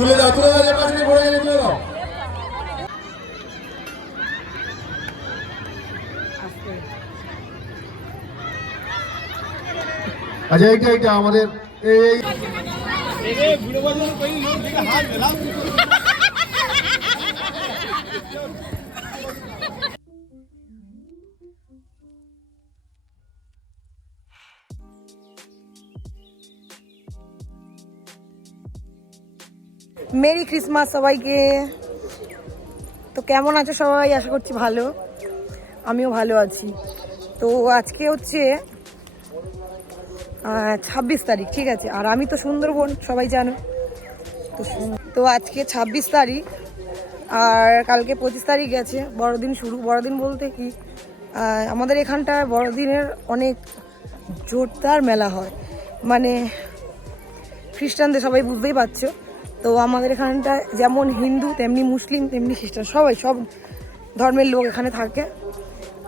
তুলে দাও যে পাশে পড়ে গেলে তুলে দাও। আচ্ছা এইটা আমাদের এই মেরি ক্রিসমাস সবাইকে। তো কেমন আছো সবাই? আশা করছি ভালো, আমিও ভালো আছি। তো আজকে হচ্ছে 26 তারিখ, ঠিক আছে। আর আমি তো সুন্দরবন, সবাই জানো। তো আজকে 26 তারিখ আর কালকে 25 তারিখ গেছে বড়দিন শুরু। বড়দিন বলতে কি, আমাদের এখানটায় বড়দিনের অনেক জোরদার মেলা হয়, মানে খ্রিস্টানদের, সবাই বুঝতেই পারছো। তো আমাদের এখানটায় যেমন হিন্দু তেমনি মুসলিম তেমনি খ্রিস্টান, সবাই সব ধর্মের লোক এখানে থাকে।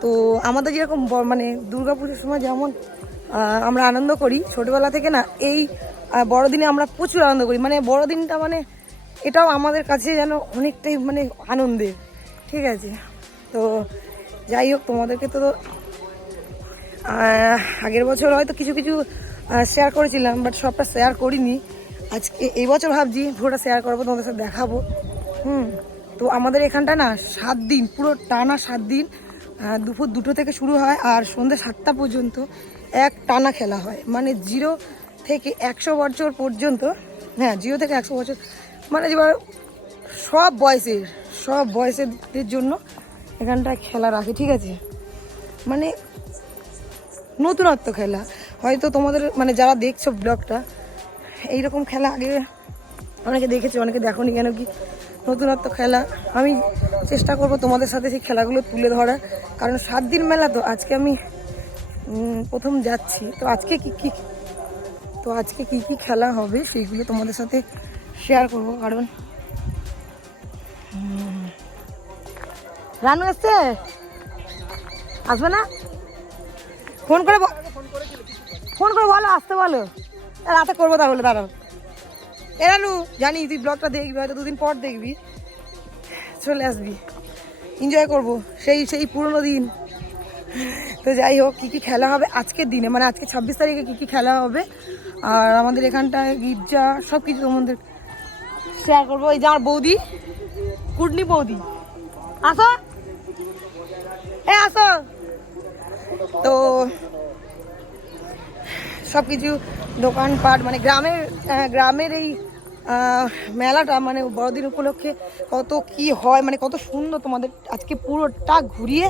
তো আমাদের যেরকম মানে দুর্গাপুজোর সময় যেমন আমরা আনন্দ করি ছোটবেলা থেকে না, এই বড়দিনে আমরা প্রচুর আনন্দ করি। মানে বড়দিনটা মানে এটাও আমাদের কাছে যেন অনেকটাই মানে আনন্দের, ঠিক আছে। তো যাই হোক, তোমাদেরকে তো আগের বছর হয়তো কিছু কিছু শেয়ার করেছিলাম, বাট সবটা শেয়ার করিনি। আজকে এই বছর ভাবছি পুরোটা শেয়ার করবো, তোমাদের সাথে দেখাবো। তো আমাদের এখানটা না 7 দিন, পুরো টানা 7 দিন, দুপুর 2টো থেকে শুরু হয় আর সন্ধ্যে 7টা পর্যন্ত এক টানা খেলা হয়। মানে 0 থেকে 100 বছর পর্যন্ত, হ্যাঁ 0 থেকে 100 বছর, মানে যেবার সব বয়সেদের জন্য এখানটায় খেলা রাখে, ঠিক আছে। মানে নতুনত্ব খেলা, হয়তো তোমাদের মানে যারা দেখছো ব্লগটা, এইরকম খেলা আগে অনেকে দেখেছে, অনেকে দেখোনি। কেন কি নতুনত্ব খেলা, আমি চেষ্টা করব তোমাদের সাথে সেই খেলাগুলো তুলে ধরার। কারণ 7 দিন মেলা, তো আজকে আমি প্রথম যাচ্ছি। তো আজকে কি কি খেলা হবে সেইগুলো তোমাদের সাথে শেয়ার করব। কারণ রানু আসবে না, ফোন করে বলো, আসতে বলো, রাতে করবো তাহলে। দাঁড়াও রানু, জানি তুই ব্লগটা দেখবি, হয়তো 2 দিন পর দেখবি, চলে আসবি, এনজয় করবো সেই পুরোনো দিন। তো যাই হোক, কী কী খেলা হবে আজকের দিনে, মানে আজকে 26 তারিখে কী কী খেলা হবে আর আমাদের এখানটায় গির্জা সব কিছু তোমাদের শেয়ার করবো। এই যে আমার বৌদি, কুটনি বৌদি, আসো আসো। তো সব কিছু দোকানপাট, মানে গ্রামের এই মেলাটা, মানে বড়দিন উপলক্ষে কত কি হয়, মানে কত সুন্দর, তোমাদের আজকে পুরোটা ঘুরিয়ে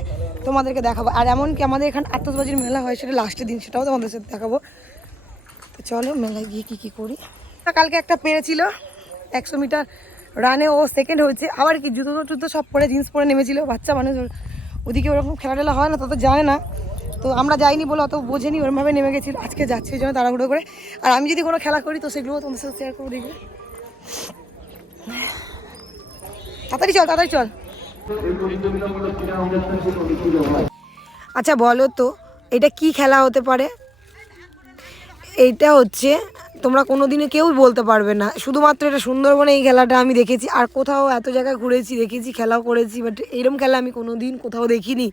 তোমাদেরকে দেখাবো। আর এমনকি আমাদের এখানে আতশবাজির মেলা হয়, সেটা লাস্টের দিন, সেটাও তোমাদের সাথে দেখাবো। তো চলো মেলায় গিয়ে কী করি। কালকে একটা পেরেছিল 100 মিটার রানে, ও সেকেন্ড হয়েছে। আবার কি জুতো সব পরে, জিন্স পরে নেমেছিল, বাচ্চা মানুষ, ওদিকে ওরকম খেলাটেলা হয় না, তত জানে না। তো আমরা যাইনি বলে অত বোঝেনি, ওরমভাবে নেমে গেছিল। আজকে যাচ্ছে ওই জন্য তাড়াহুড়ো করে। আর আমি যদি কোনো খেলা করি তো সেগুলো তোমাদের সাথে শেয়ার করবো, দেখবে। তাড়াতাড়ি চল। আচ্ছা বলো তো, এটা কি খেলা হতে পারে? এইটা হচ্ছে, তোমরা কোনো দিনে কেউ বলতে পারবে না, শুধুমাত্র এটা সুন্দরবনে এই খেলাটা আমি দেখেছি। আর কোথাও এত জায়গায় ঘুরেছি, দেখেছি, খেলাও করেছি, বাট এইরকম খেলা আমি কোনো দিন কোথাও দেখিনি।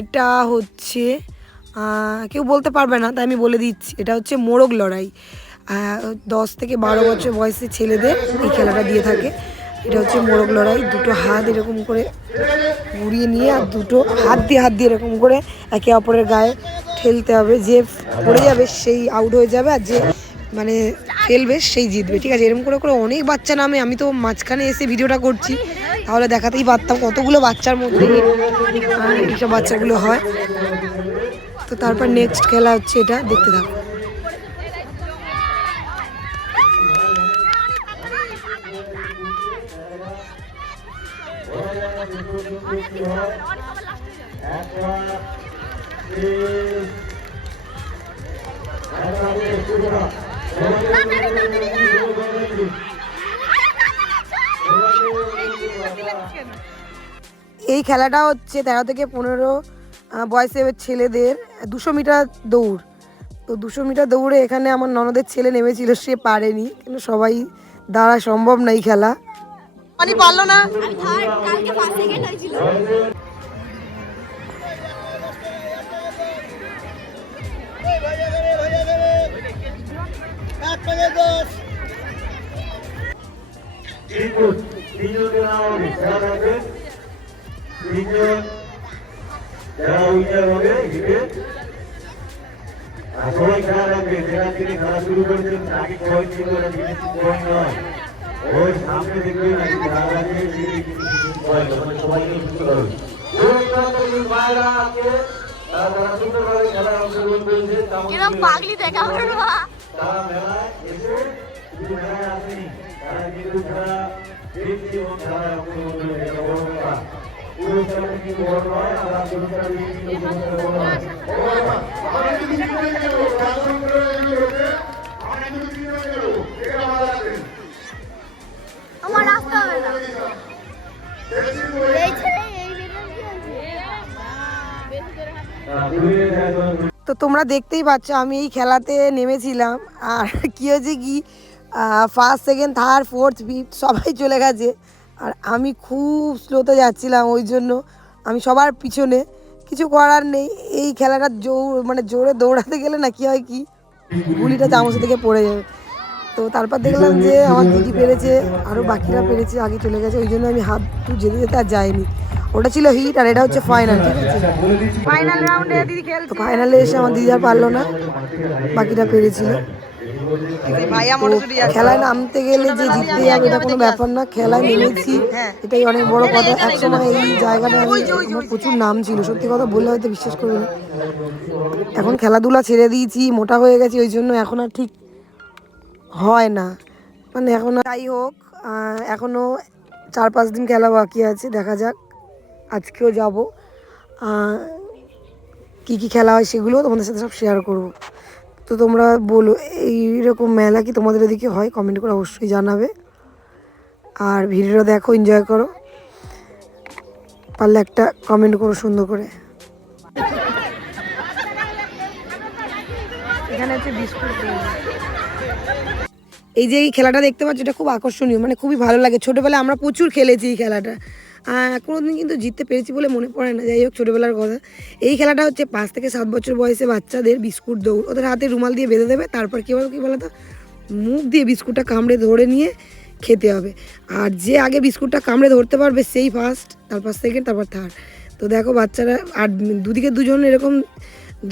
এটা হচ্ছে কেউ বলতে পারবে না, তাই আমি বলে দিচ্ছি, এটা হচ্ছে মোরগ লড়াই। 10 থেকে 12 বছর বয়সী ছেলেদের এই খেলাটা দিয়ে থাকে। এটা হচ্ছে মোরগ লড়াই। 2টো হাত এরকম করে ঘুরিয়ে নিয়ে আর 2টো হাত দিয়ে এরকম করে একে অপরের গায়ে ঠেলতে হবে। যে পড়ে যাবে সেই আউট হয়ে যাবে, আর যে মানে ফেলবে সেই জিতবে, ঠিক আছে। এরকম করে অনেক বাচ্চা নামে। আমি তো মাঝখানে এসে ভিডিওটা করছি, তাহলে দেখাতেই পারতাম কতগুলো বাচ্চার মধ্যে এইসব বাচ্চাগুলো হয়। তো তারপর নেক্সট খেলা হচ্ছে এটা, দেখতে থাকো। এই খেলাটা হচ্ছে 13 থেকে 15 বয়সের ছেলেদের 200 মিটার দৌড়। তো 200 মিটার দৌড়ে এখানে আমার ননদের ছেলে নেমেছিল, সে পারেনি, কিন্তু সবাই দ্বারা সম্ভব না এই খেলা। পানি পারলো না। আমি থার্ড, কালকে ফার্স্ট সেকেন্ড হয়েছিল। সবাই খেলা রাখবে, যেখান থেকে খেলা শুরু করেছেন তাকে পয়েন্ট দিতে হবে, পয়েন্ট নয়। ওই সামনে দেখবেন খেলা রাখবে, সবাইকে সুস্থ করবে। এরকম পাগলি দেখা হলো না। তারা মেলায় এসে শুধু মেলায় আসেনি, তারা কিন্তু খেলা দেখছে এবং খেলায় অংশগ্রহণ করেছে। এটা বড় ব্যাপার। পুরস্কারটা কিন্তু বড় নয়, আমরা পুরস্কার দিয়ে কিন্তু পুরস্কার বড় নয়। আমার রাস্তা হবে না। এই ছেলে এই লিডার কি আছে? তো তোমরা দেখতেই পাচ্ছ আমি এই খেলাতে নেমেছিলাম, আর কী হয়েছে কি first second third fourth fifth সবাই চলে গেছে, আর আমি খুব স্লোতে যাচ্ছিলাম, ওই জন্য আমি সবার পিছনে। কিছু করার নেই, এই খেলাটা মানে জোরে দৌড়াতে গেলে না কী হয় কি গুলিটা চামচ থেকে পড়ে যাবে। তো তারপর দেখলাম যে আমার দিদি পেরেছে, আরও বাকিরা পেরেছে, আগে চলে গেছে, ওই জন্য আমি হাত যেতে যেতে আর যাইনি। ওটা ছিল হিট আর এটা হচ্ছে ফাইনাল, ঠিক আছে? ফাইনাল রাউন্ডে দিদি খেলছে, তো ফাইনালে এসে আমার দিদি আর পারলো না, বাকিটা পেরেছিল। খেলায় নামতে গেলে যে জিততে যাবে এটা কোনো ব্যাপার না, খেলায় নেমেছি এটাই অনেক বড় কথা। একসময় এই জায়গাটা আমার প্রচুর নাম ছিল, সত্যি কথা বললে হয়তো বিশ্বাস করবে না। এখন খেলাধুলা ছেড়ে দিয়েছি, মোটা হয়ে গেছি, ওই জন্য এখন আর ঠিক হয় না, মানে এখন যাই হোক, এখনও 4-5 দিন খেলা বাকি আছে, দেখা যাক। আজকেও যাব, কি কি খেলা হয় সেগুলো তোমাদের সাথে সব শেয়ার করব। তো তোমরা বলো এইরকম মেলা কি তোমাদের ওদিকে হয়, কমেন্ট করে অবশ্যই জানাবে। আর ভিডিওটা দেখো, এনজয় করো, পারলে একটা কমেন্ট করো সুন্দর করে। এখানে হচ্ছে বিস্কুট। এই যে এই খেলাটা দেখতে পাচ্ছ, এটা খুব আকর্ষণীয়, মানে খুবই ভালো লাগে। ছোটোবেলায় আমরা প্রচুর খেলেছি এই খেলাটা, কোনোদিন কিন্তু জিততে পেরেছি বলে মনে পড়ে না। যাই হোক, ছোটোবেলার কথা। এই খেলাটা হচ্ছে 5 থেকে 7 বছর বয়সে বাচ্চাদের বিস্কুট দৌড়, ওদের হাতে রুমাল দিয়ে বেঁধে দেবে, তারপর কী বলো তো মুখ দিয়ে বিস্কুটটা কামড়ে ধরে নিয়ে খেতে হবে। আর যে আগে বিস্কুটটা কামড়ে ধরতে পারবে সেই ফার্স্ট, তারপর সেকেন্ড, তারপর থার্ড। তো দেখো বাচ্চারা, আর দুদিকে দুজন এরকম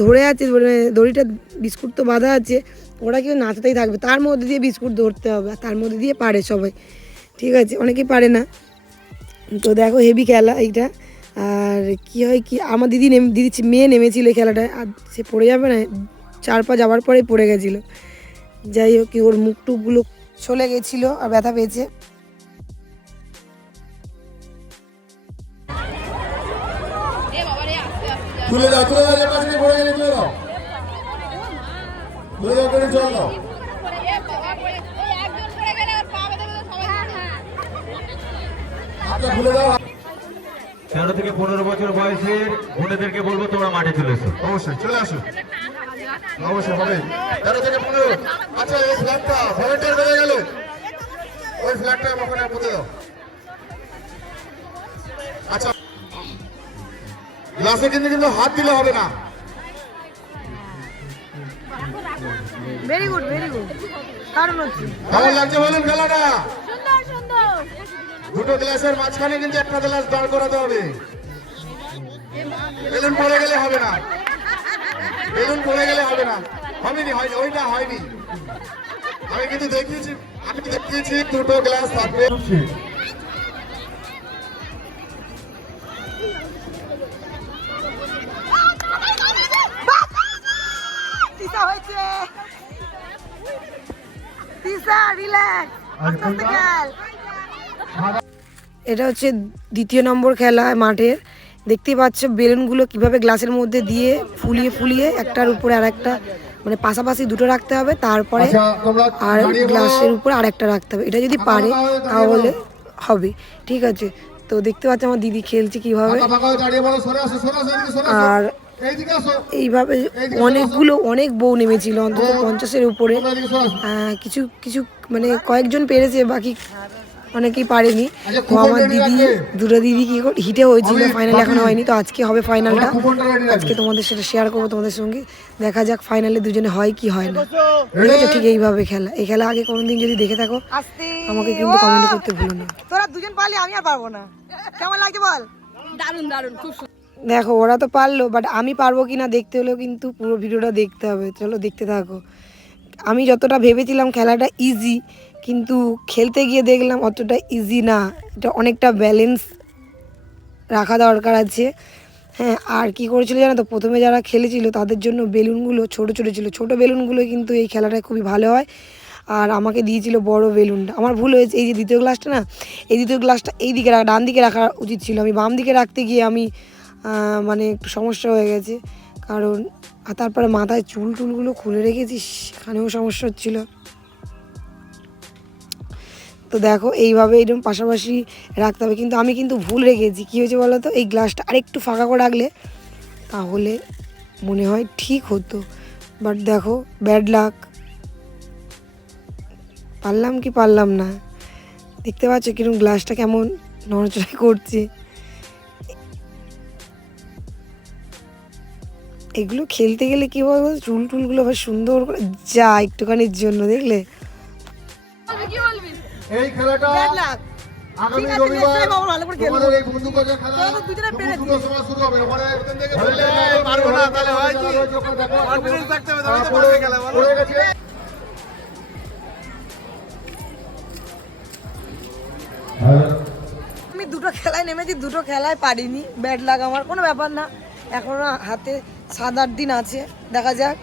ধরে আছে, মানে দড়িটা বিস্কুট তো বাঁধা আছে, ওরা কেউ নাচতেই থাকবে, তার মধ্যে দিয়ে বিস্কুট ধরতে হবে, আর তার মধ্যে দিয়ে পারে সবাই, ঠিক আছে? অনেকেই পারে না। তো দেখো হেভি খেলা এইটা। আর কি হয় কি, আমার দিদি মেয়ে নেমেছিল এই খেলাটায়, আর সে পড়ে যাবে না, 4 পা যাওয়ার পরেই পড়ে গেছিলো। যাই হোক, কি ওর মুখ টুকগুলো চলে গেছিলো আর ব্যথা পেয়েছে। তুলে দাও, লেপাটি পড়ে গেলে তুলে দাও, তুলে দাও করে চল দাও। হাতটা খুলে দাও। 13 থেকে 15 বছর বয়সের বোনেদেরকে বলবো তোমরা মাঠে চলে এসো। অবশ্যই চলে আসো, অবশ্যই হবে। 13 থেকে 15। আচ্ছা, এই ফ্ল্যাগটা ভলেন্টিয়ার বেড়ে গেল, ওই ফ্ল্যাগটা ওখানে পুঁতে দাও। আচ্ছা, গ্লাসে কিন্তু হাত দিলে হবে না। ভেরি গুড, ভেরি গুড, কারণ হচ্ছে কেমন লাগছে বলুন খেলাটা? সুন্দর সুন্দর। দুটো গ্লাসের মাঝখানে কিন্তু একটা গ্লাস দাঁড় করাতে হবে। বেলুন পড়ে গেলে হবে না, বেলুন পড়ে গেলে হবে না। হয়নি, ওইটা হয়নি। আমি কিন্তু দেখিয়েছি দুটো গ্লাস থাকবে। এটা হচ্ছে 2য় নম্বর খেলা মাঠের। দেখতেই পাচ্ছ বেলুনগুলো কিভাবে গ্লাসের মধ্যে দিয়ে ফুলিয়ে ফুলিয়ে একটার উপরে আর একটা, মানে পাশাপাশি দুটো রাখতে হবে, তারপরে আর গ্লাসের উপরে আর একটা রাখতে হবে। এটা যদি পারে তাহলে হবে, ঠিক আছে? তো দেখতে পাচ্ছ আমার দিদি খেলছে কিভাবে। আর এইভাবে অনেক বউ নেমেছিল, অন্তত 50-এর উপরে। কিছু কিছু মানে কয়েকজন পেরেছে, বাকি অনেকেই পারেনি। তো আমার দুটো দিদি কি হিটে হয়েছিল, ফাইনাল এখনো হয়নি। তো আজকে হবে ফাইনালটা, আজকে তোমাদের সেটা শেয়ার করবো তোমাদের সঙ্গে। দেখা যাক ফাইনালে দুজনে হয় কি হয় না। ঠিক আছে, ঠিক এইভাবে খেলা। এই খেলা আগে কোনোদিন যদি দেখে থাকো আমাকে কিন্তু কমেন্ট করতে ভুলো না। তোরা দুজন পারলে আমি আর পারবো না। কেমন লাগছে বল? দারুন দারুন, খুব সুন্দর। দেখো ওরা তো পারলো, বাট আমি পারবো কি না দেখতে হলেও কিন্তু পুরো ভিডিওটা দেখতে হবে। চলো দেখতে থাকো। আমি যতটা ভেবেছিলাম খেলাটা ইজি, কিন্তু খেলতে গিয়ে দেখলাম অতটা ইজি না। এটা অনেকটা ব্যালেন্স রাখা দরকার আছে। হ্যাঁ, আর কি করেছিল জানো তো, প্রথমে যারা খেলেছিল তাদের জন্য বেলুনগুলো ছোট ছোট ছিল। ছোট বেলুনগুলো কিন্তু এই খেলাটায় খুবই ভালো হয়। আর আমাকে দিয়েছিল বড় বেলুনটা। আমার ভুল হয়েছে, এই যে দ্বিতীয় গ্লাসটা না, এই দ্বিতীয় গ্লাসটা এই দিকে ডান দিকে রাখা উচিত ছিল। আমি বাম দিকে রাখতে গিয়ে আমি মানে একটু সমস্যা হয়ে গেছে। কারণ তারপরে মাথায় চুলগুলো খুলে রেখেছি, সেখানেও সমস্যা হচ্ছিল। তো দেখো এইভাবে এরকম পাশাপাশি রাখতে হবে। কিন্তু আমি কিন্তু ভুল রেখেছি। কী হয়েছে বলো তো, এই গ্লাসটা আরেকটু ফাঁকা করে রাখলে তাহলে মনে হয় ঠিক হতো। বাট দেখো ব্যাড লাক, পারলাম কি পারলাম না। দেখতে পাচ্ছ কিরকম গ্লাসটা কেমন নড়াচড়া করছে। এগুলো খেলতে গেলে কী বলবো, চুলগুলো আবার সুন্দর করে যা একটুখানির জন্য দেখলে। কি বলবি? এই খেলাটা আগামী রবিবার তোমাদের এই বন্ধুকজের খেলা দুটোর সময় শুরু হবে। ওখানে পারবো না, তাহলে হয় কি কনফিডেন্স থাকতে হবে, তবেই তো পারবে খেলা। বলো আমি দুটো খেলায় নেমেছি, দুটো খেলায় পারিনি। ব্যাড লাগ আমার, কোনো ব্যাপার না। এখনো হাতে 7-8 দিন আছে, দেখা যাক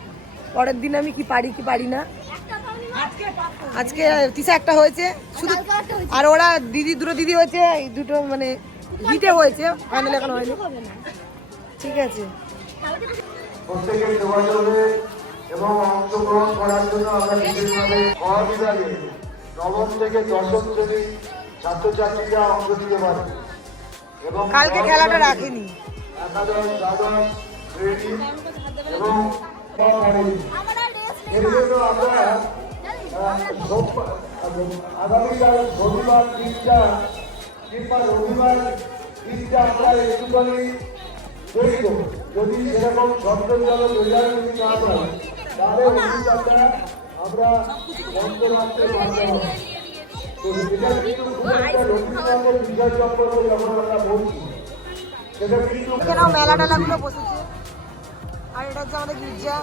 পরের দিন আমি কি পারি কি পারি না। আজকে তিসা একটা হয়েছে শুধু, আর ওরা দুটো দিদি হয়েছে, এই দুটো মানে হিটে হয়েছে, ফাইনাল এখন হয়নি। ঠিক আছে, প্রত্যেকের যোগাযোগে এবং অংশগ্রহণ করার জন্য আমরা বিশেষভাবে বিভাগে নবম থেকে দশম শ্রেণীর ছাত্রছাত্রীরা অংশ নিতে পারে। এবং কালকে খেলাটা রাখিনি। একাদশ, দ্বাদশ শ্রেণী এবং এর জন্য আমরা আগামীকাল শনিবার 3টা কিংবা রবিবার 3টা আমরা একটুখানি তৈরি করব। যদি সেরকম সন্তোষজনক রেজাল্ট যদি না পাই, তাহলে অনুষ্ঠানটা আমরা বন্ধ রাখতে পারবো না। তো এটা কিন্তু খুব একটা রবীন্দ্রনাথের বিষয় সম্পর্কে যখন আমরা বলছি, সেটা কিন্তু এখানেও মেলা টেলাগুলো বসেছে। আর এটা হচ্ছে আমাদের গির্জা।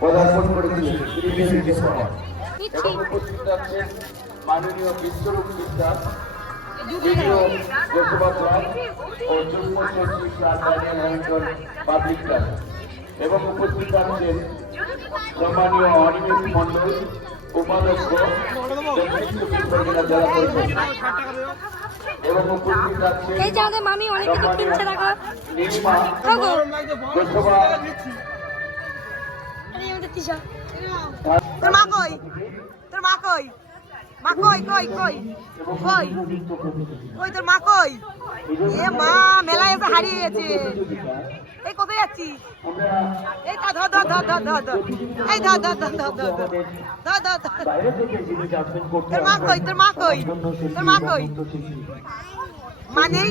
পদার্পণ করেছিলেন এবং উপস্থিত আছেন মাননীয় বিশ্বরূপ বিশ্বাস, লোকসভা ব্লক ও যুগ্ম সচিব পাবলিক ক্লাব, এবং উপস্থিত আছেন সম্মানীয় অনিমেষ মন্ডল, উপাধ্যক্ষ দক্ষিণ চব্বিশ পরগনা জেলা পরিষদ, এবং উপস্থিত আছেন নীলিমা লোকসভা। তোর মা কই? তোর মা কই? মা কই কই কই কই কই তোর মা কই? এ মা মেলায় এসে হারিয়ে গেছে। এই কোথায় যাচ্ছিস? এই ধর ধর ধর ধর ধর ধর, এই ধর ধর ধর ধর ধর ধর ধর ধর। তোর মা কই? তোর মা কই? তোর মা কই? মা নেই?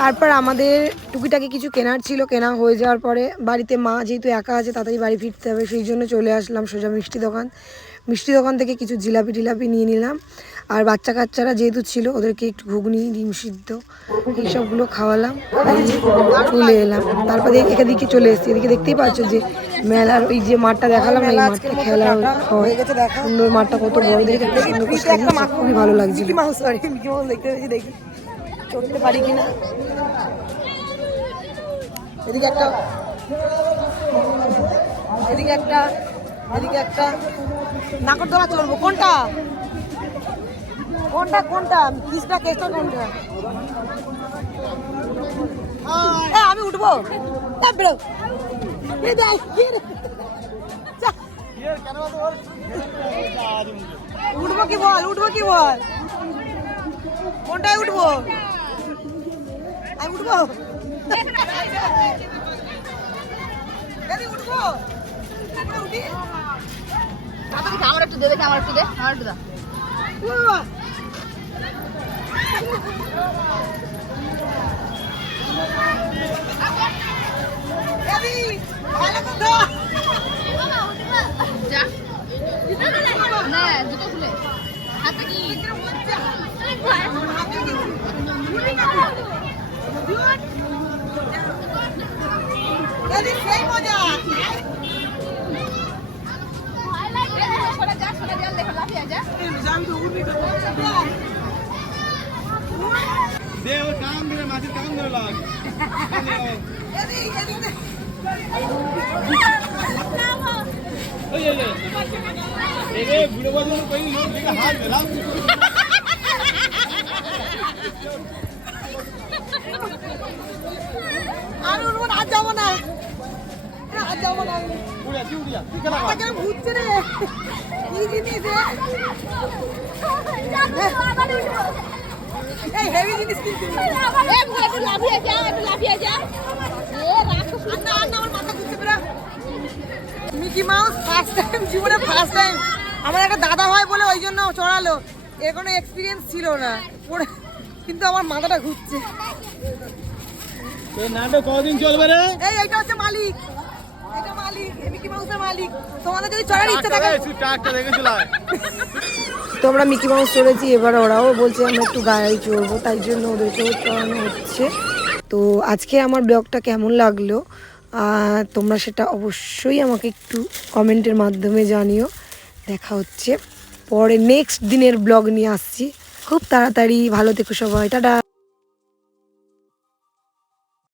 তারপর আমাদের টুকিটাকি কিছু কেনার ছিল, কেনা হয়ে যাওয়ার পরে বাড়িতে মা যেহেতু একা আছে তাড়াতাড়ি বাড়ি ফিরতে হবে, সেই জন্য চলে আসলাম সোজা মিষ্টি দোকান থেকে কিছু জিলাপি টিলাপি নিয়ে নিলাম। আর বাচ্চা কাচ্চারা যেহেতু ছিল ওদেরকে একটু ঘুগনি, ডিম সিদ্ধ এইসবগুলো খাওয়ালাম, চলে এলাম। তারপরে এদিকে চলে এসেছি। এদিকে দেখতেই পাচ্ছ যে মেলার ওই যে মাঠটা দেখালাম না, এই মাঠটা খেলা হয় সুন্দর। মাঠটা কত বড়, দেখে সুন্দর করে সাজিয়েছে, খুবই ভালো লাগছে। মিকি মাউস দেখতে পেয়েছি, দেখি চড়তে পারি কিনা। এদিকে একটা, এদিকে একটা, এদিকে একটা নাগরদোলা চলবো। কোনটা কোনটা কোনটা কিসটা কেসটা কোনটা? আমি উঠবো, বেরো। উঠবো কি বল, উঠবো কি বল? কোনটায় উঠবো? আমি উঠবো? দাদি উঠবো? আমরা উঠি? আমার একটু দে দেখে, আমার একটু দে, আমার একটু দা। বাবা! দাদি, ভালো কথা। যা। না, জুতো খুলে। হাতে কি? দাদি, সেই মজা। সরে যা, দেখো লাফিয়ে যা। দাদি, এদিকে। আর উঠবো না, আজ যাবো না। আজ যাবো না। মাথা কেন ঘুরছে রে? কি জিনিস রে? এই হেভি জিনিস কিন্তু। একটু লাফিয়ে যা, একটু লাফিয়ে যা। আন্না, আমার মাথা ঘুরছে পুরো। মিকি মাউস ফার্স্ট টাইম, জীবনে ফার্স্ট টাইম। আমার একটা দাদা হয় বলে ওই জন্য চড়ালো। এর কোনো এক্সপিরিয়েন্স ছিল না পড়ে, কিন্তু আমার মাথাটা ঘুরছে। নাটক কদিন চলবে রে? এইটা হচ্ছে মালিক, এটা মালিক, মিকি মাউসের মালিক। তোমাদের যদি চড়ার ইচ্ছা থাকে টাকটা দেখেছিল। তো আমরা মিকি মাউস চড়েছি, এবার ওরাও বলছে আমরা একটু গাড়ি চড়বো, তাই জন্য ওদেরকেও চড়ানো হচ্ছে। তো আজকে আমার ব্লগটা কেমন লাগলো তোমরা সেটা অবশ্যই আমাকে একটু কমেন্টের মাধ্যমে জানিও। দেখা হচ্ছে পরে নেক্সট দিনের ব্লগ নিয়ে আসছি খুব তাড়াতাড়ি। ভালো থেকো সবাই, টাটা।